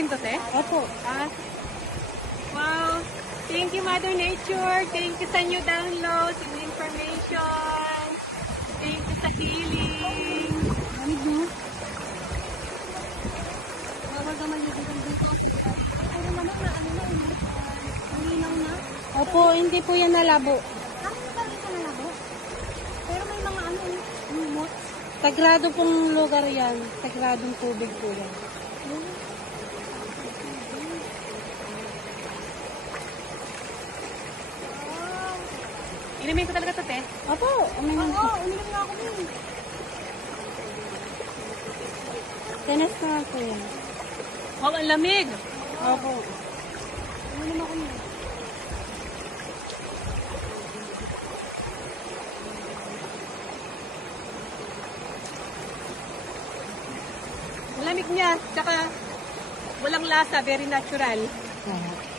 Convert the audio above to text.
inumin to, te? Opo. Ah, wow. Thank you, Mother Nature. Thank you sa new downloads and information. Thank you sa healing. Lamig mo. Bawal naman yung dito dito. Pero naman na ano na, malinaw na. Opo, hindi po yan nalabo. Ano ba ito nalabo? Pero may mga ano, lumot. Sagrado pong lugar yan. Sagradong tubig po yan. Inumin ko talaga to, te? Opo, uminom na ako nun. Tenes na ako yan. Wow, ang lamig. Opo. Uminom ako nun. Ang lamig niya. Tsaka walang lasa. Very natural. Aha.